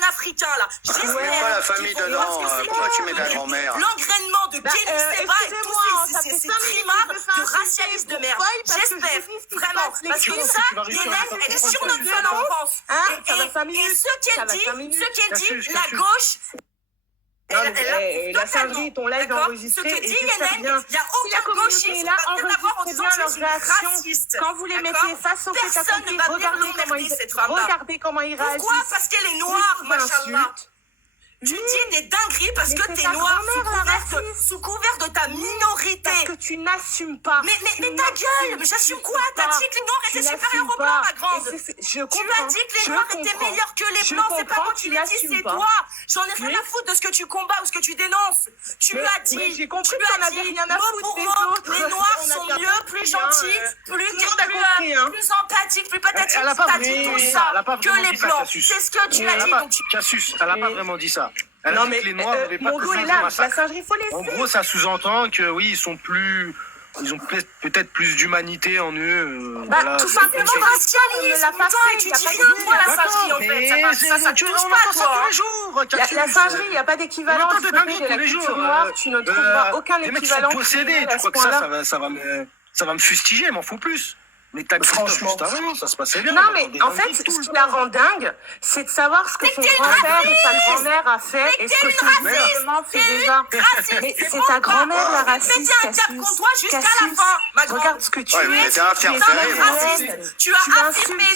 panafricain, là. Tu mets pas la famille dedans. Pourquoi tu mets ta grand-mère? L'engrainement de Kémy Seba et tous ces trimards de racialistes de merde. J'espère, vraiment. Parce que ça, Yenel, elle est sur notre sol en France. Et ce qu'elle dit, la gauche... La singerie, ton live enregistré, et j'espère bien. Il y a aucun gauchiste là, enregistrez bien leurs réactions. Quand vous les mettez face au fait accompli, regardez comment ils réagissent. Pourquoi? Parce qu'elle est noire, machallah. Tu dis des dingueries parce que t'es noire sous couvert de ta minorité. Parce que tu n'assumes pas. Mais ta gueule, mais j'assume quoi? T'as dit que les noirs étaient supérieurs aux blancs, ma grande. Tu as dit que les noirs étaient meilleurs que les blancs. C'est pas moi qui l'ai dit, c'est toi. J'en ai rien à foutre de ce que tu combats ou ce que tu dénonces. Tu as dit, j'ai compris que t'en avais rien à foutre des autres. les noirs sont mieux, plus gentils, plus empathiques, plus pathétiques. T'as dit tout ça que les blancs. C'est ce que tu as dit. Cassius, elle a pas vraiment dit ça. Elle non, a dit mais que les Noirs n'avaient pas Mongo est là, la singerie, il faut laisser. En gros, ça sous-entend que oui, ils ont peut-être plus d'humanité en eux. Voilà, tout simplement racialiste. Tu dis rien, toi, la singerie, en fait. Ça touche pas, toi. La singerie, il n'y a pas d'équivalent. Tu peux de la culture noire, tu ne trouveras aucun équivalent. Les mecs sont possédés, tu crois que ça va me fustiger, m'en faut plus. Mais t'as franchement, ça se passait bien. Non, mais en fait, ce qui la rend dingue, c'est de savoir ce que son grand-père et sa grand-mère a fait et ce que son gouvernement fait déjà. Mais c'est ta grand-mère la raciste, Cassius. Regarde ce que tu es. Tu as affirmé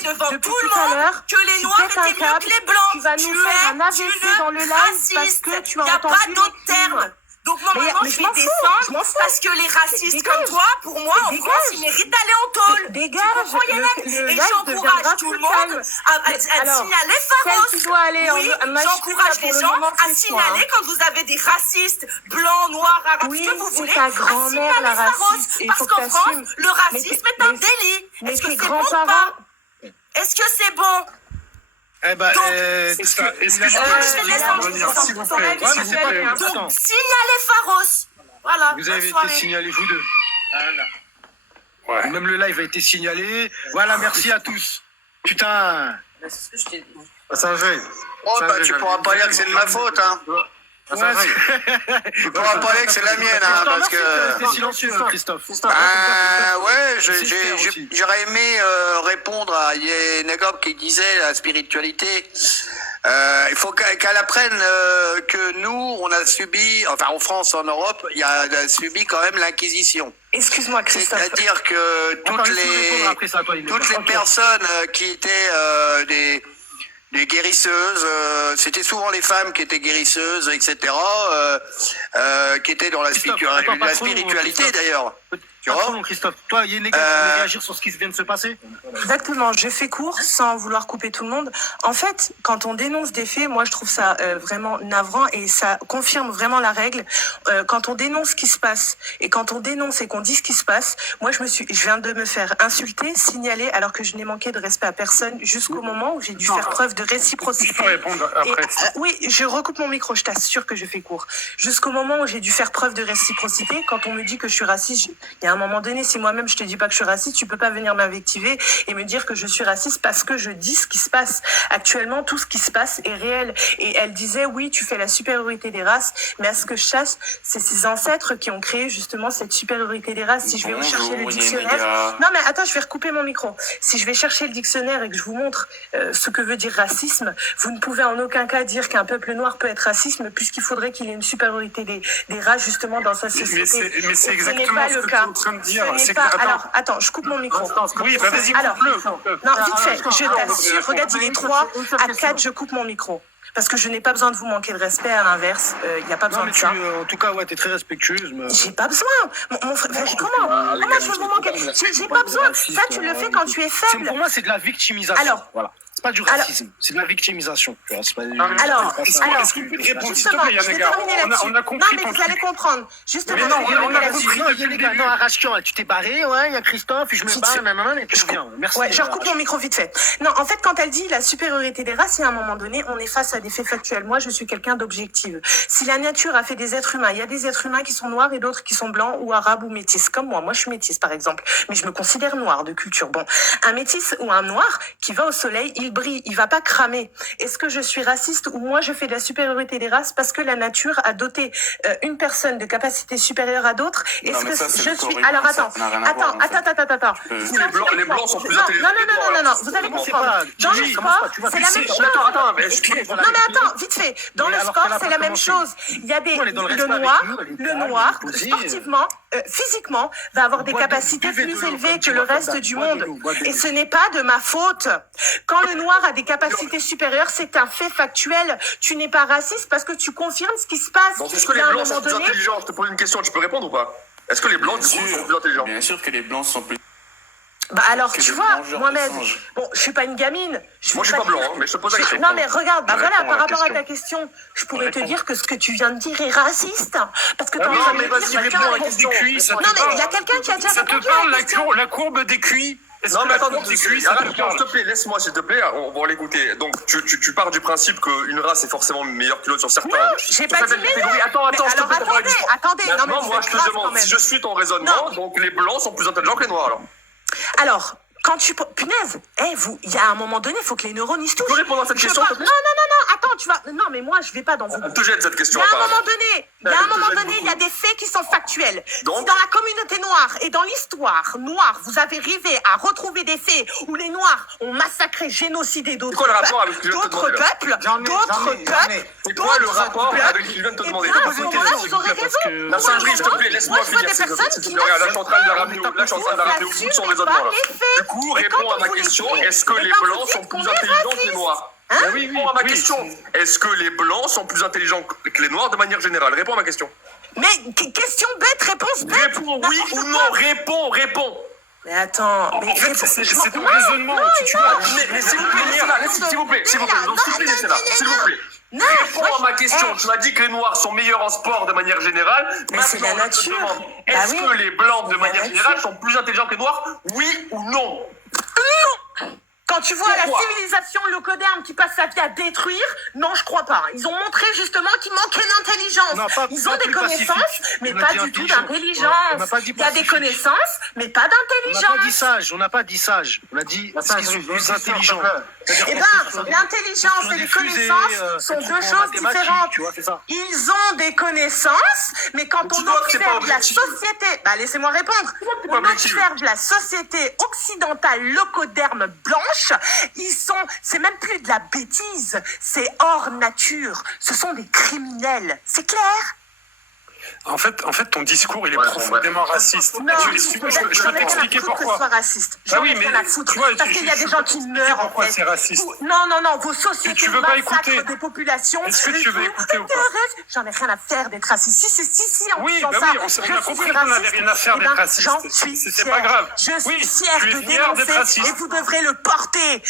devant tout le monde que les Noirs étaient mieux que les Blancs. Tu vas nous faire un AVC dans le live parce que tu as entendu. Il n'y a pas d'autre terme. Donc normalement, je vais descendre parce que les racistes comme toi, pour moi, en France, ils méritent d'aller en tôle. Dégage. Et j'encourage tout le monde à signaler Pharos. Oui, j'encourage les gens à signaler quand vous avez des racistes blancs, noirs, arabes, ce que vous voulez, à signaler Pharos. Parce qu'en France, le racisme est un délit. Est-ce que c'est bon ou pas? Est-ce que c'est bon? Eh ben, donc, signalez Pharos. Voilà. Vous avez été signalés, vous deux. Voilà. Ouais. Même le live a été signalé. Voilà, merci à tous. Putain. C'est un jeu. Oh, bah, tu pourras pas dire que c'est de ma faute, hein. Tu pourras pas dire que c'est la mienne, hein, parce que... T'es silencieux, Christophe. Ouais, j'aurais aimé répondre à Yenagop qui disait la spiritualité. Il faut qu'elle apprenne que nous, on a subi, enfin en France, en Europe, il y a subi quand même l'Inquisition. Excuse-moi, Christophe. C'est-à-dire que toutes les personnes qui étaient des guérisseuses, c'était souvent les femmes qui étaient guérisseuses, etc., qui étaient dans la spiritualité d'ailleurs. Tu vois, Christophe, toi, Yenega, tu veux réagir sur ce qui vient de se passer? Exactement, je fais court sans vouloir couper tout le monde. En fait, quand on dénonce des faits, moi je trouve ça vraiment navrant et ça confirme vraiment la règle. Quand on dénonce ce qui se passe et quand on dénonce et qu'on dit ce qui se passe, moi je viens de me faire insulter, signaler alors que je n'ai manqué de respect à personne jusqu'au moment où j'ai dû faire preuve de réciprocité. Tu peux répondre après. Oui, je recoupe mon micro, je t'assure que je fais court. Jusqu'au moment où j'ai dû faire preuve de réciprocité, quand on me dit que je suis raciste, il y a un moment donné, si moi-même je te dis pas que je suis raciste, tu peux pas venir m'invectiver et me dire que je suis raciste parce que je dis ce qui se passe. Actuellement, tout ce qui se passe est réel. Et elle disait, oui, tu fais la supériorité des races, mais à ce que je sache, c'est ses ancêtres qui ont créé justement cette supériorité des races. Si je vais chercher le dictionnaire... Non, mais attends, je vais recouper mon micro. Si je vais chercher le dictionnaire et que je vous montre ce que veut dire racisme, vous ne pouvez en aucun cas dire qu'un peuple noir peut être raciste, puisqu'il faudrait qu'il ait une supériorité des races justement dans sa société. Mais c'est exactement ce que tu es en train de dire. Alors, attends, je coupe mon micro. Oui, bah vas-y, coupe-le. Non, vite fait, je t'assure, regarde, il est 3, à 4, je coupe mon micro. Parce que je n'ai pas besoin de vous manquer de respect, à l'inverse, il n'y a pas besoin de ça. En tout cas, ouais, t'es très respectueuse. Mais... J'ai pas besoin. Mon frère, comment je veux vous manquer? J'ai pas besoin. Ça, tu le fais quand tu es faible. Pour moi, c'est de la victimisation. Alors, voilà. C'est pas du racisme, c'est de la victimisation. Est-ce qu'il peut répondre, s'il te plaît, Yenega? On a compris. Non, mais vous allez comprendre. Justement, on a compris. Non, Yenega, non, Arashkian, tu t'es barré, ouais, il y a Christophe, je me barre, et puis je viens. Merci. Ouais, je recoupe mon micro vite fait. Non, en fait, quand elle dit la supériorité des races, à un moment donné, on est face à des faits factuels. Moi, je suis quelqu'un d'objectif. Si la nature a fait des êtres humains, il y a des êtres humains qui sont noirs et d'autres qui sont blancs ou arabes ou métis, comme moi. Moi, je suis métisse, par exemple. Mais je me considère noire de culture. Bon, un métis ou un noir qui va au soleil, il brille, il va pas cramer. Est-ce que je suis raciste ou moi je fais de la supériorité des races parce que la nature a doté une personne de capacités supérieures à d'autres? Est-ce que je suis... Alors attends. Les blancs sont plus intelligents. Non, vous allez comprendre. Dans le sport, c'est la même chose. Non mais attends, vite fait. Dans le sport, c'est la même chose. Il y a le noir, sportivement, physiquement, va avoir des capacités plus élevées que le reste du monde. Et ce n'est pas de ma faute. Quand le noir a des capacités supérieures, c'est un fait factuel. Tu n'es pas raciste parce que tu confirmes ce qui se passe. Donc, est-ce que les blancs sont plus intelligents? Je te pose une question, tu peux répondre ou pas? Est-ce que les blancs, du coup, sont plus intelligents? Bien sûr que les blancs sont plus... Bah alors, tu vois, Mohamed, bon, je suis pas une gamine. Moi, je suis pas blanc, mais je te pose la question. Non, mais regarde, bah voilà, par rapport à ta question, je pourrais te dire que ce que tu viens de dire est raciste. Parce que non, mais vas-y, réponds à la question. Non, mais il y a quelqu'un qui a déjà répondu à la question. La courbe des QI. Non, mais attends, s'il te plaît, laisse-moi, s'il te plaît, on va l'écouter. Donc, tu pars du principe qu'une race est forcément meilleure que l'autre sur certains. Non, j'ai pas dit meilleur. Attends, s'il te plaît. Attendez. Non, mais moi, je te demande, si je suis ton raisonnement, donc les blancs sont plus intelligents que les noirs, alors. Alors, quand tu... Punaise, il y a un moment donné, il faut que les neurones, ils se touchent. Tu peux répondre à cette question? Non, attends, tu vas... Non, mais moi, je vais pas dans vous. Elle te jette, cette question. Il y a un moment donné, il y a des faits qui sont factuels. Donc, si dans la communauté noire et dans l'histoire noire, vous avez arrivé à retrouver des faits où les Noirs ont massacré, génocidé d'autres peuples, c'est quoi le rapport avec ce que je viens de te demander? Vous aurez raison. La singerie, s'il te plaît, laisse-moi finir. Là, je suis en train de la ramener au bout de son raisonnement. Du coup, réponds à ma question, est-ce que les blancs sont plus intelligents que les noirs? Réponds à ma question. Est-ce que les blancs sont plus intelligents que les noirs de manière générale? Réponds à ma question. Mais question bête, réponse bête. Réponds oui ou non, réponds. Mais attends, en fait, c'est ton raisonnement. Mais s'il vous plaît, s'il vous plaît. Réponds à ma question. Tu m'as dit que les noirs sont meilleurs en sport de manière générale. Mais c'est la nature. Est-ce que les blancs de manière générale sont plus intelligents que les noirs? Oui ou non? Quand tu vois la civilisation locoderne qui passe sa vie à détruire, non, je crois pas. Ils ont montré justement qu'ils manquaient d'intelligence. Ils ont des connaissances, mais pas du tout d'intelligence. Il y a des connaissances, mais pas d'intelligence. On n'a pas dit sage. On a dit qu'ils sont plus intelligents. Eh ben, l'intelligence et les connaissances sont deux choses différentes. Ils ont des connaissances, mais quand on observe la société... Bah, laissez-moi répondre. On observe la société occidentale locoderne blanche, c'est même plus de la bêtise, c'est hors nature. Ce sont des criminels. C'est clair? En fait, ton discours, il est profondément raciste. Non, je peux t'expliquer pourquoi. Ah oui, mais tu vois, parce qu'il y a des gens qui meurent. Pourquoi c'est raciste? Non, vos sociétés massacrent des populations. Est-ce que tu veux écouter ou pas? J'en ai rien à faire d'être raciste. Si, oui, on a compris qu'on n'avait rien à faire d'être raciste. C'est pas grave. Je suis fière de dénoncer et vous devrez le porter.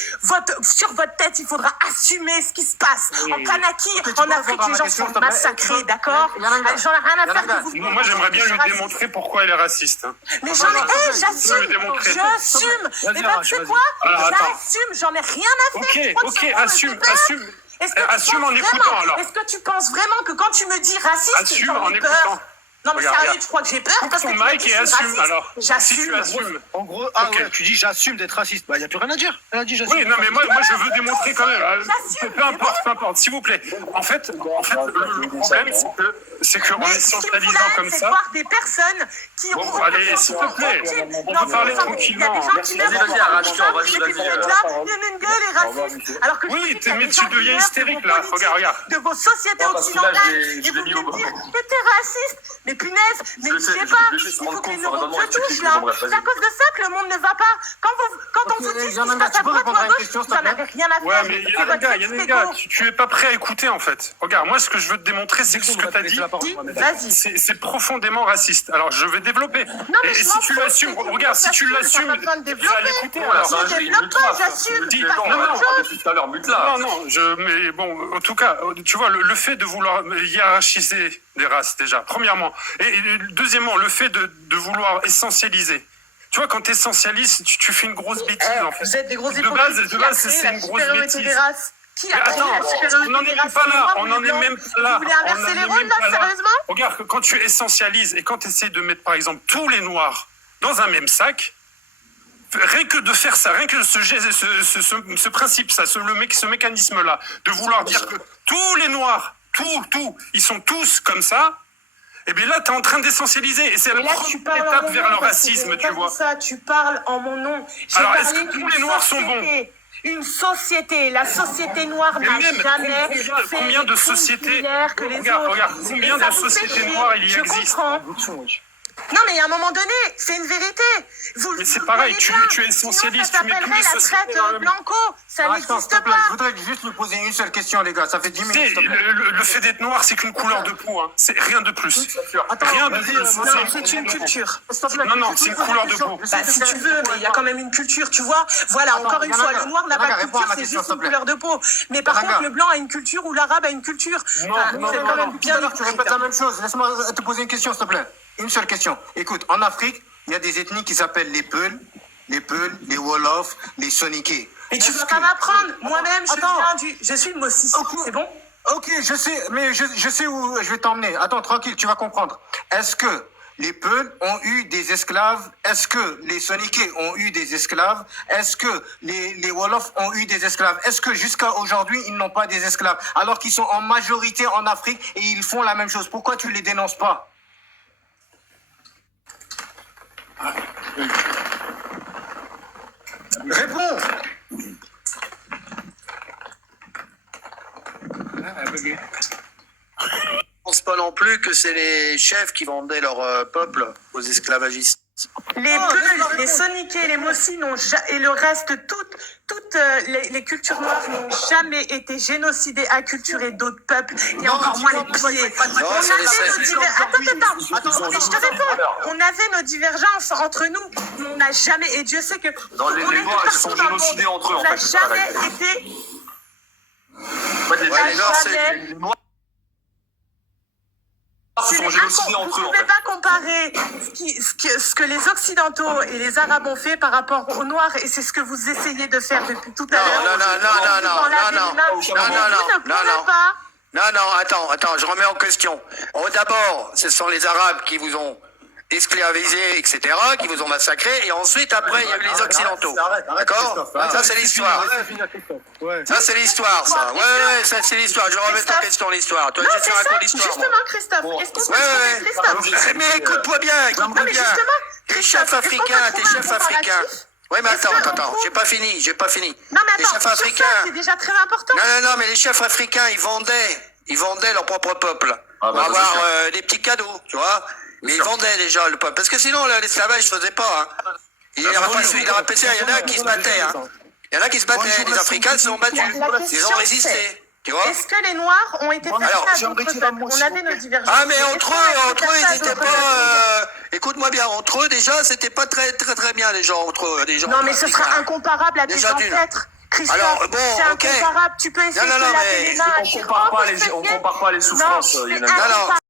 Sur votre tête, il faudra assumer ce qui se passe. En Kanaki, en Afrique, les gens sont massacrés, d'accord? J'en ai rien à faire. Moi, j'aimerais bien lui démontrer pourquoi elle est raciste. Mais j'assume. Mais tu sais quoi? J'assume, j'en ai rien à faire. Ok, assume en écoutant alors. Est-ce que tu penses vraiment que quand tu me dis raciste, assume en écoutant? Non mais sérieux, tu crois que j'ai peur parce que ton mic et assume alors. J'assume. En gros, tu dis j'assume d'être raciste. Bah, il n'y a plus rien à dire. Elle a dit j'assume. Oui, non, mais moi je veux démontrer quand même. Peu importe, s'il vous plaît. En fait, le problème, c'est qu'on est centralisant comme ça. C'est voir des personnes qui ont... Allez, s'il te plaît, on peut parler tranquillement. Vas-y, arrache-toi, Oui, mais tu deviens hystérique là. Regarde. De vos sociétés occidentales. Et vous me dites que t'es raciste. Mais punaise, mais je sais pas, il faut que les neurones se touchent là. C'est à cause de ça que le monde ne va pas. Quand on vous dit ce qui se passe à droite ou à gauche, vous n'en avez rien à faire. Ouais, mais Yanniga, tu es pas prêt à écouter en fait. Regarde, moi ce que je veux te démontrer, c'est que ce que tu as dit, c'est profondément raciste. Alors je vais développer. Et si tu l'assumes, regarde, si tu l'assumes, tu vas l'écouter. Je développe pas, j'assume. Non, mais bon, en tout cas, tu vois, le fait de vouloir hiérarchiser des races déjà, premièrement. Et deuxièmement, le fait de vouloir essentialiser. Tu vois, quand tu essentialises, tu fais une grosse bêtise en fait. Vous êtes des grosses de base, c'est une grosse bêtise. Qui a attends, on n'en est même pas là. On n'en est même pas là. Vous voulez inverser les rôles là, sérieusement? Regarde, quand tu essentialises et quand tu essaies de mettre par exemple tous les noirs dans un même sac, Rien que de faire ça, rien que ce principe, ce mécanisme-là, de vouloir dire que tous les Noirs, ils sont tous comme ça, et bien là, tu es en train d'essentialiser. Et c'est la première étape vers le racisme, tu vois. Ça, tu parles en mon nom. Alors, est-ce que tous les Noirs sont bons? Une société, la société noire n'a jamais fait combien de sociétés que les regarde, autres. combien de sociétés noires il y existe? Non, mais à un moment donné, c'est une vérité. Mais c'est pareil, tu essentialises, tu mets tous les sociétés la traite blanco, ça n'existe pas. Je voudrais juste lui poser une seule question, les gars. Ça fait 10 minutes. Le fait d'être noir, c'est qu'une couleur de peau. Hein. C'est rien de plus. Rien de plus. C'est une culture. Non, c'est une couleur de peau. Bah, si tu veux, mais il y a quand même une culture, tu vois. Voilà, encore une fois, le noir n'a pas de culture, c'est juste une couleur de peau. Mais par contre, le blanc a une culture ou l'arabe a une culture. Non. Bien alors, tu répètes la même chose. Laisse-moi te poser une question, s'il te plaît. Une seule question. Écoute, en Afrique, il y a des ethnies qui s'appellent les Peuls, les Wolofs, les Soninké. Mais tu vas pas m'apprendre. Moi-même, je suis Mossi. C'est bon? Ok, je sais, mais je sais où je vais t'emmener. Attends, tranquille, tu vas comprendre. Est-ce que les Peuls ont eu des esclaves? Est-ce que les Soninké ont eu des esclaves? Est-ce que les Wolofs ont eu des esclaves? Est-ce que jusqu'à aujourd'hui, ils n'ont pas des esclaves? Alors qu'ils sont en majorité en Afrique et ils font la même chose. Pourquoi tu les dénonces pas? Réponds. Je pense pas non plus que c'est les chefs qui vendaient leur peuple aux esclavagistes. Les Peuls, les Soninké, les Mossi et le reste, toutes les cultures noires n'ont jamais été génocidées, acculturées d'autres peuples, et encore moins les pillées. Attends, je te réponds. On avait nos divergences entre nous, mais on n'a jamais, et Dieu sait que dans les Noirs, ils sont génocidés entre eux, en fait. On n'a jamais été... Les Noirs sont génocidés entre eux. Vous ne pouvez pas comparer ce que les Occidentaux et les Arabes ont fait par rapport aux Noirs, et c'est ce que vous essayez de faire depuis tout à l'heure. Non, attends, je remets en question. D'abord, ce sont les Arabes qui vous ont esclavagisés, etc., qui vous ont massacrés, et ensuite, après, il y a eu les Occidentaux. D'accord? Ça, c'est l'histoire. Ça, c'est l'histoire, ça. Ouais, ça, c'est l'histoire. Je remets en question l'histoire. Toi, je te raconte l'histoire. Justement, Christophe, est-ce qu'on peut Christophe? Mais écoute-moi bien, T'es chef africain. Oui, mais attends, j'ai pas fini. Non, mais les attends, chefs africains. C'est déjà très important. Non, mais les chefs africains, ils vendaient leur propre peuple. Pour avoir des petits cadeaux, tu vois. Mais ils vendaient déjà le peuple. Parce que sinon, l'esclavage se faisait pas. Hein. Il y en a qui se battaient. Hein. Il y en a qui se battaient. Les Africains se sont battus. Ils ont résisté. Tu vois? Est-ce que les Noirs ont été passés à d'autres peuples? On avait nos divergences. Ah, mais entre eux, ils n'étaient pas... Écoute-moi bien, entre eux, déjà, c'était pas très bien, les gens, entre eux. Non, mais ce sera incomparable à tes ancêtres. Christophe, alors, bon, c'est incomparable. Tu peux essayer de laver les mains. On compare pas les souffrances.